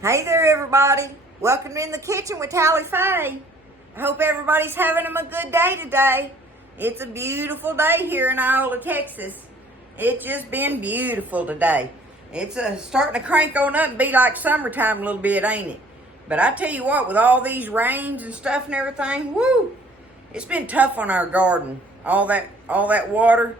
Hey there, everybody. Welcome in the kitchen with Tally Faye. I hope everybody's having a good day today. It's a beautiful day here in Iola, Texas. It's just been beautiful today. It's starting to crank on up and be like summertime a little bit, ain't it? But I tell you what, with all these rains and stuff and everything, woo, it's been tough on our garden. All that water,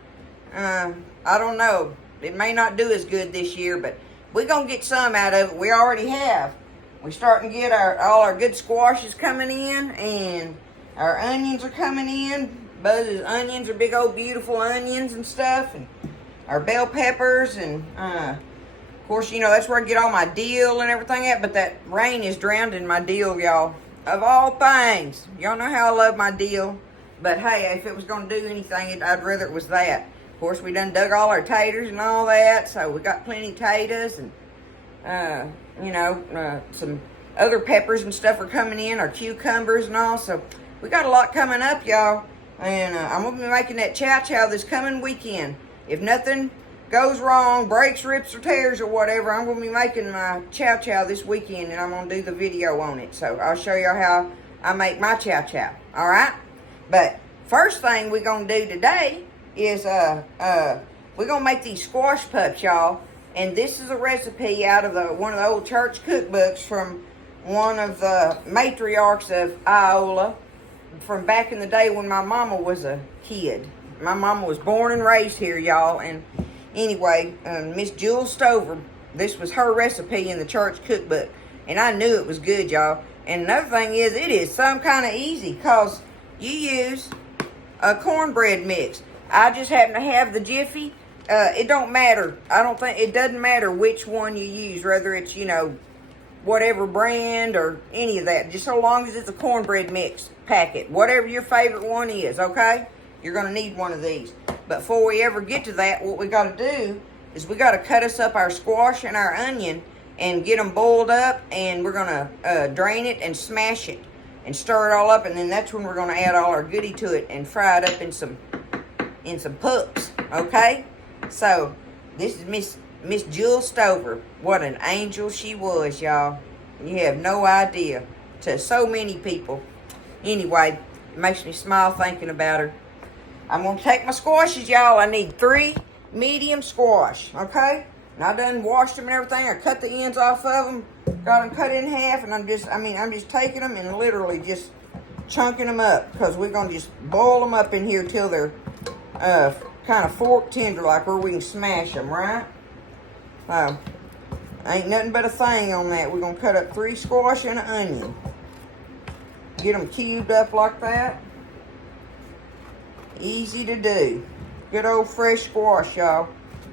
I don't know. It may not do as good this year, but we're going to get some out of it. We already have. We're starting to get all our good squashes coming in, and our onions are coming in. Buzz's onions are big old beautiful onions and stuff, and our bell peppers, and of course, you know, that's where I get all my dill and everything at, but that rain is drowning my dill, y'all. Of all things. Y'all know how I love my dill, but hey, if it was going to do anything, I'd rather it was that. Of course, we done dug all our taters and all that, so we got plenty of taters, and some other peppers and stuff are coming in, our cucumbers and all, so we got a lot coming up, y'all, and I'm going to be making that chow-chow this coming weekend. If nothing goes wrong, breaks, rips, or tears, or whatever, I'm going to be making my chow-chow this weekend, and I'm going to do the video on it, so I'll show y'all how I make my chow-chow, all right? But first thing we're going to do today is we're gonna make these squash pups, y'all, and this is a recipe out of one of the old church cookbooks from one of the matriarchs of Iola from back in the day when my mama was a kid. My mama was born and raised here, y'all, and anyway, Miss Jewel Stover, this was her recipe in the church cookbook, and I knew it was good, y'all. And another thing is, it is some kind of easy, cause you use a cornbread mix. I just happen to have the Jiffy. It don't matter. It doesn't matter which one you use, whether it's, you know, whatever brand or any of that. Just so long as it's a cornbread mix packet. Whatever your favorite one is, okay? You're going to need one of these. But before we ever get to that, what we got to do is we got to cut us up our squash and our onion and get them boiled up. And we're going to drain it and smash it and stir it all up. And then that's when we're going to add all our goodie to it and fry it up in some pups, okay? So this is Miss Jewel Stover. What an angel she was, y'all. You have no idea. To so many people. Anyway, it makes me smile thinking about her. I'm gonna take my squashes, y'all. I need 3 medium squash, okay? And I done washed them and everything. I cut the ends off of them, got them cut in half, and I'm just taking them and literally just chunking them up, because we're gonna just boil them up in here till they're kind of fork tender, like where we can smash them, right? Ain't nothing but a thing on that. We're going to cut up 3 squash and an onion. Get them cubed up like that. Easy to do. Good old fresh squash, y'all.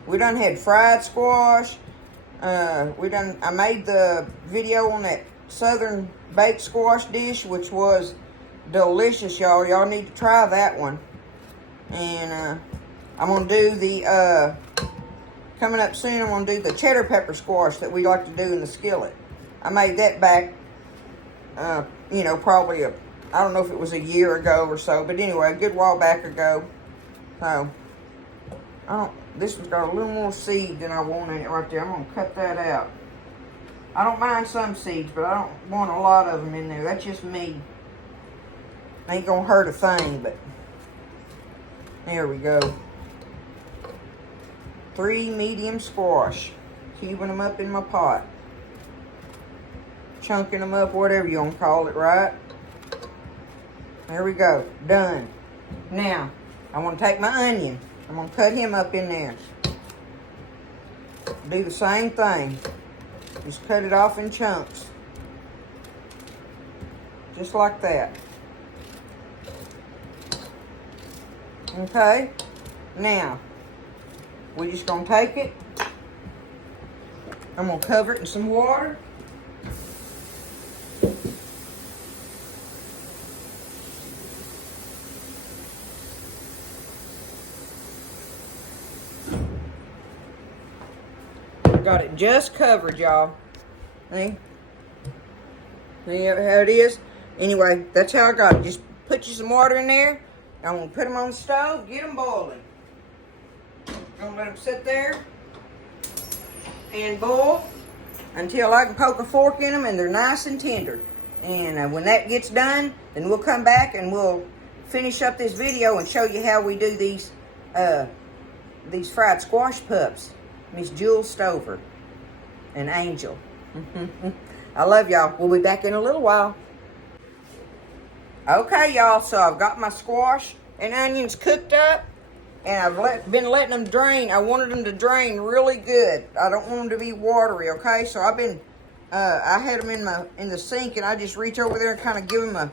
We done had fried squash. I made the video on that southern baked squash dish, which was delicious, y'all. Y'all need to try that one. And I'm going to do the, coming up soon, I'm going to do the cheddar pepper squash that we like to do in the skillet. I made that back, probably I don't know if it was a year ago or so, but anyway, a good while back ago. So, this one's got a little more seed than I want in it right there. I'm going to cut that out. I don't mind some seeds, but I don't want a lot of them in there. That's just me. Ain't going to hurt a thing, but there we go. 3 medium squash. Cubing them up in my pot. Chunking them up, whatever you want to call it, right? There we go. Done. Now, I want to take my onion. I'm going to cut him up in there. Do the same thing. Just cut it off in chunks. Just like that. Okay, now, we're just going to take it. I'm going to cover it in some water. Got it just covered, y'all. See? See how it is? Anyway, that's how I got it. Just put you some water in there. I'm going to put them on the stove, get them boiling. I'm going to let them sit there and boil. until I can poke a fork in them and they're nice and tender. And when that gets done, then we'll come back and we'll finish up this video and show you how we do these fried squash pups. Miss Jules Stover and Angel. I love y'all. We'll be back in a little while. Okay, y'all, so I've got my squash and onions cooked up, and I've been letting them drain. I wanted them to drain really good. I don't want them to be watery, okay? So I've been, I had them in the sink, and I just reach over there and kind of give them a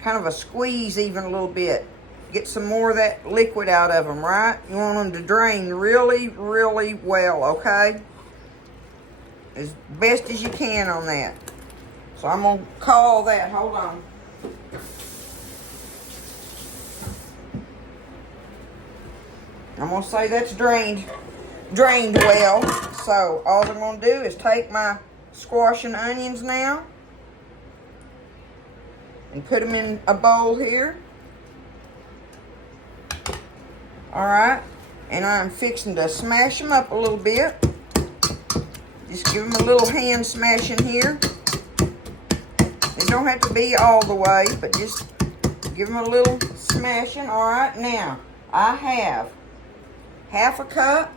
kind of a squeeze even a little bit. Get some more of that liquid out of them, right? You want them to drain really, really well, okay? As best as you can on that. So I'm going to call that. Hold on. I'm going to say that's drained well. So all I'm going to do is take my squash and onions now and put them in a bowl here. Alright, and I'm fixing to smash them up a little bit. Just give them a little hand smashing here. It don't have to be all the way, but just give them a little smashing. Alright, now I have half a cup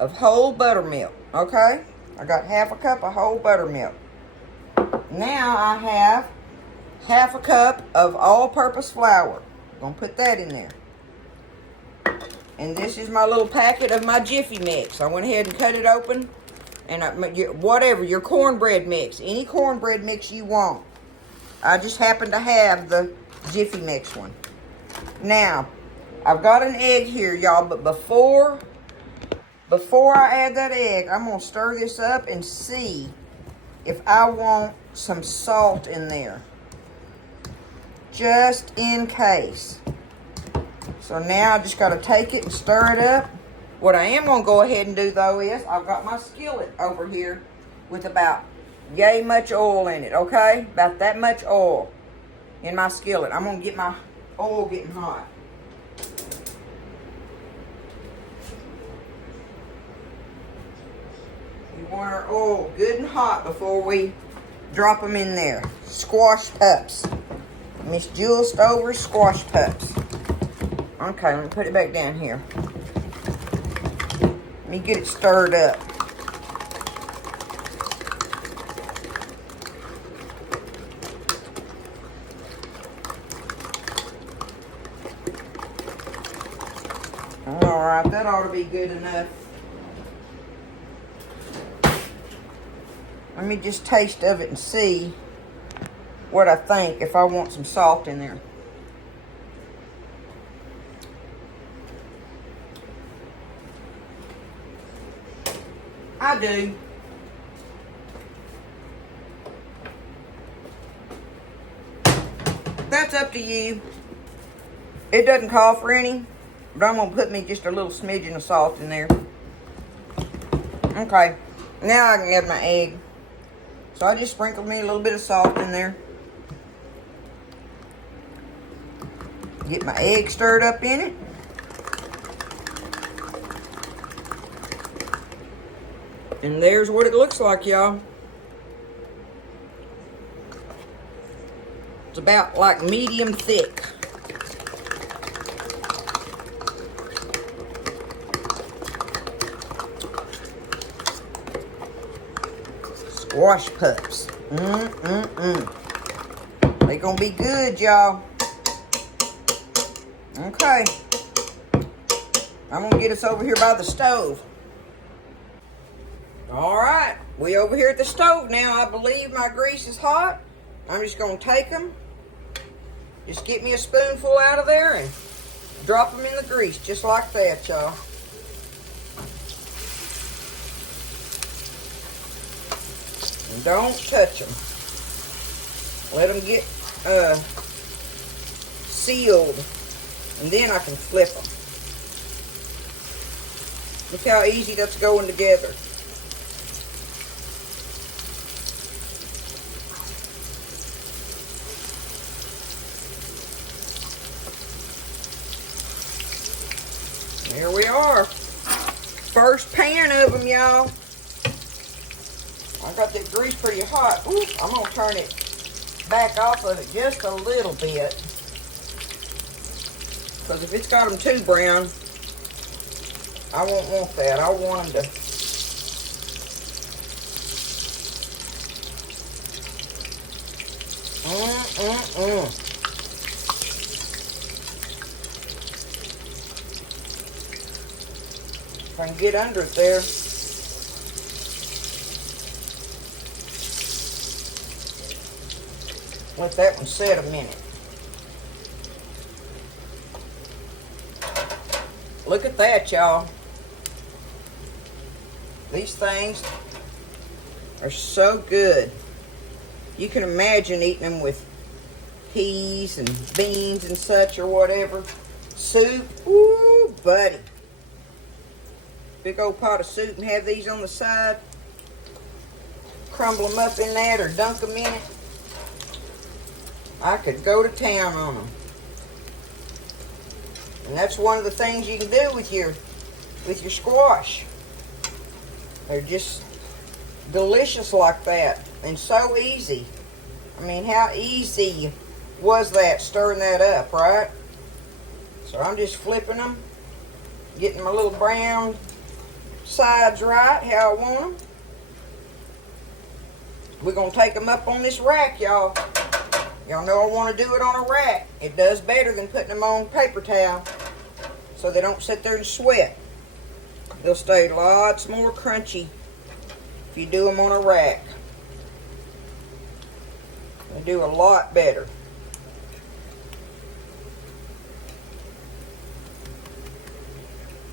of whole buttermilk, okay? I got half a cup of whole buttermilk. Now I have half a cup of all-purpose flour. I'm going to put that in there. And this is my little packet of my Jiffy mix. I went ahead and cut it open. And whatever, your cornbread mix. Any cornbread mix you want. I just happen to have the Jiffy mix one. Now, I've got an egg here, y'all. But before I add that egg, I'm going to stir this up and see if I want some salt in there. Just in case. So now I just got to take it and stir it up. What I am going to go ahead and do, though, is I've got my skillet over here with about yay much oil in it, okay? About that much oil in my skillet. I'm going to get my oil getting hot. We want our oil good and hot before we drop them in there. Squash pups. Miss Jules Stover's squash pups. Okay, let me put it back down here. Let me get it stirred up. Alright, that ought to be good enough. Let me just taste of it and see what I think, if I want some salt in there. I do. That's up to you. It doesn't call for any, but I'm going to put me just a little smidgen of salt in there. Okay, now I can add my egg. So I just sprinkled me a little bit of salt in there. Get my egg stirred up in it. And there's what it looks like, y'all. It's about like medium thick. Squash pups. They gonna be good, y'all. Okay. I'm gonna get us over here by the stove. Alright, we over here at the stove now. I believe my grease is hot. I'm just going to take them. Just get me a spoonful out of there and drop them in the grease just like that, y'all. And don't touch them. Let them get sealed. And then I can flip them. Look how easy that's going together. There we are. First pan of them, y'all. I got that grease pretty hot. Ooh, I'm going to turn it back off of it just a little bit. Because if it's got them too brown, I won't want that. I want them to... If I can get under it there. Let that one set a minute. Look at that, y'all. These things are so good. You can imagine eating them with peas and beans and such or whatever. Soup, ooh, buddy. Big old pot of soup and have these on the side. Crumble them up in that or dunk them in it. I could go to town on them. And that's one of the things you can do with your squash. They're just delicious like that and so easy. I mean, how easy was that, stirring that up, right? So I'm just flipping them, getting my little brown sides right, how I want them. We're going to take them up on this rack, y'all. Y'all know I want to do it on a rack. It does better than putting them on paper towel so they don't sit there and sweat. They'll stay lots more crunchy if you do them on a rack. They do a lot better.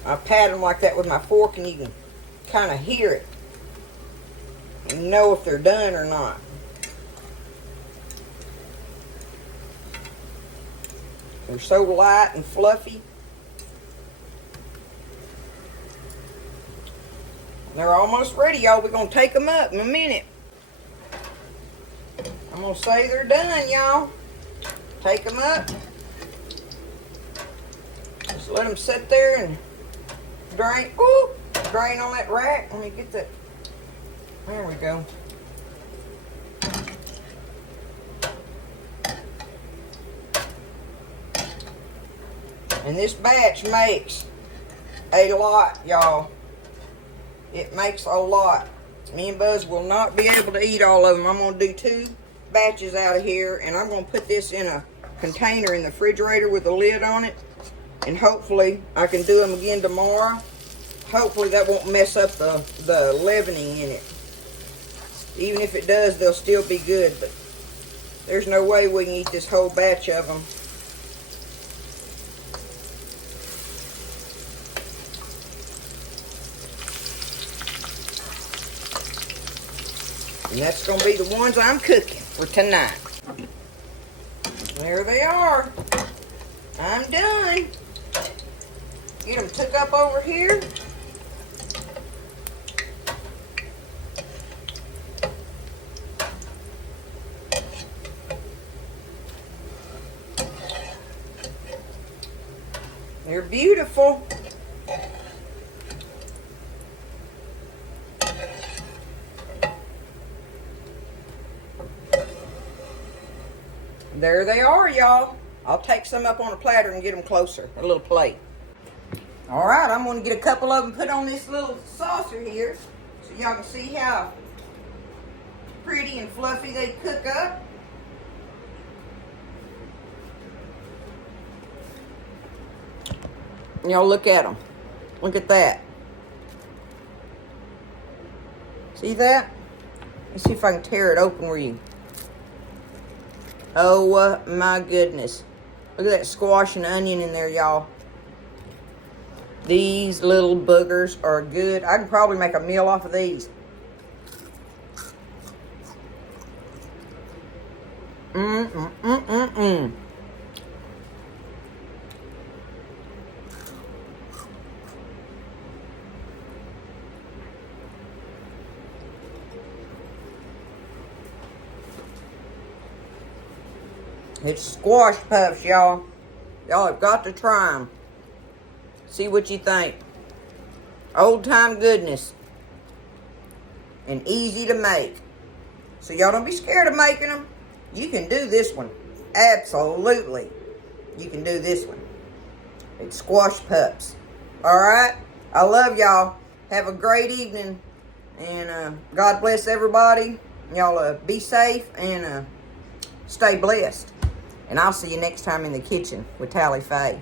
I pat them like that with my fork and you can kind of hear it and know if they're done or not. They're so light and fluffy. They're almost ready, y'all. We're going to take them up in a minute. I'm going to say they're done, y'all. Take them up. Just let them sit there and drain. Ooh, drain on that rack. Let me get that. There we go. And this batch makes a lot, y'all. It makes a lot. Me and Buzz will not be able to eat all of them. I'm going to do 2 batches out of here, and I'm going to put this in a container in the refrigerator with a lid on it, and hopefully I can do them again tomorrow. Hopefully that won't mess up the leavening in it. Even if it does, they'll still be good, but there's no way we can eat this whole batch of them. And that's going to be the ones I'm cooking for tonight. There they are. I'm done. Get them took up over here. They're beautiful. There they are, y'all. I'll take some up on a platter and get them closer, a little plate. All right, I'm going to get a couple of them put on this little saucer here so y'all can see how pretty and fluffy they cook up. Y'all look at them. Look at that. See that? Let's see if I can tear it open where you... Oh my goodness. Look at that squash and onion in there, y'all. These little boogers are good. I can probably make a meal off of these. It's squash puffs, y'all. Y'all have got to try them. See what you think. Old time goodness. and easy to make. So y'all don't be scared of making them. You can do this one. Absolutely. You can do this one. It's squash pups. Alright? I love y'all. Have a great evening. And God bless everybody. Y'all be safe and stay blessed. And I'll see you next time in the kitchen with Tally Faye.